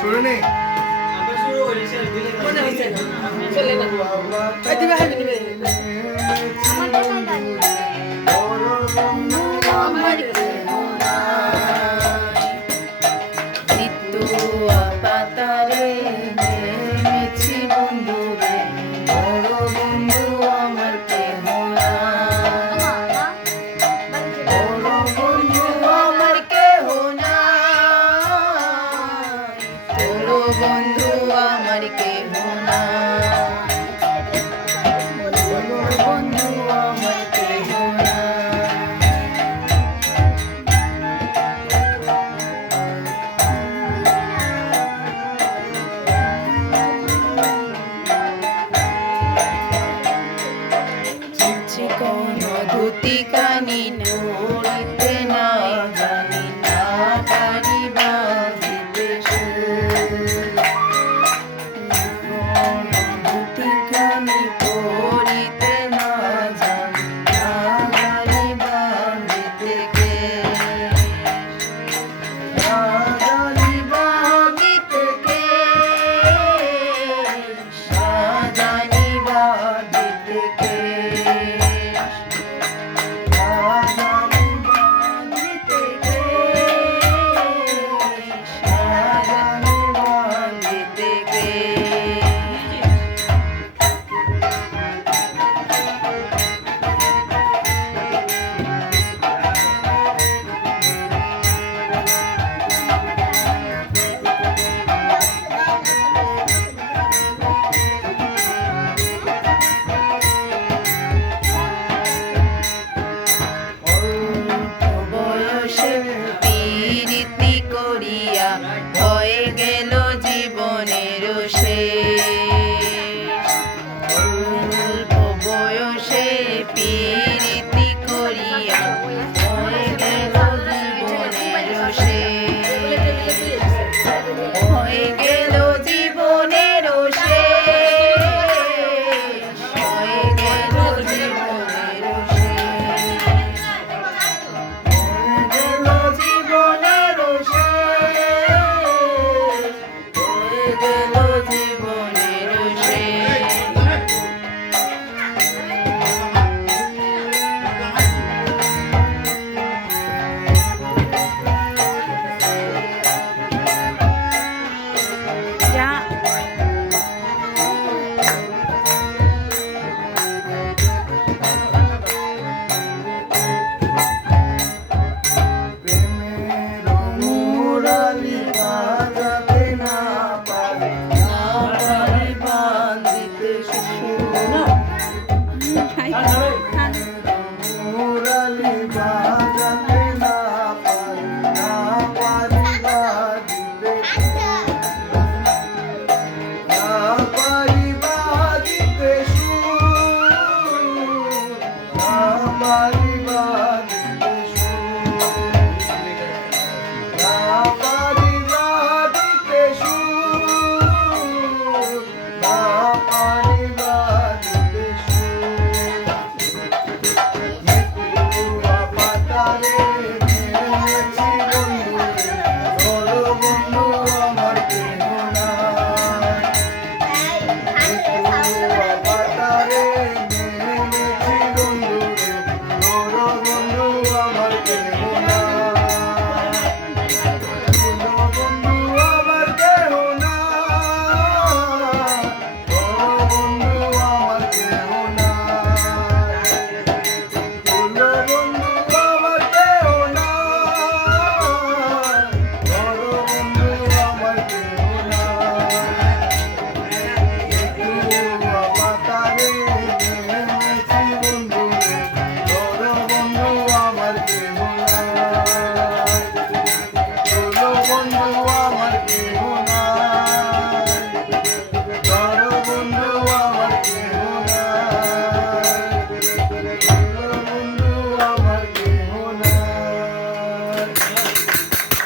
শুরু নেই? চলে put it Yeah.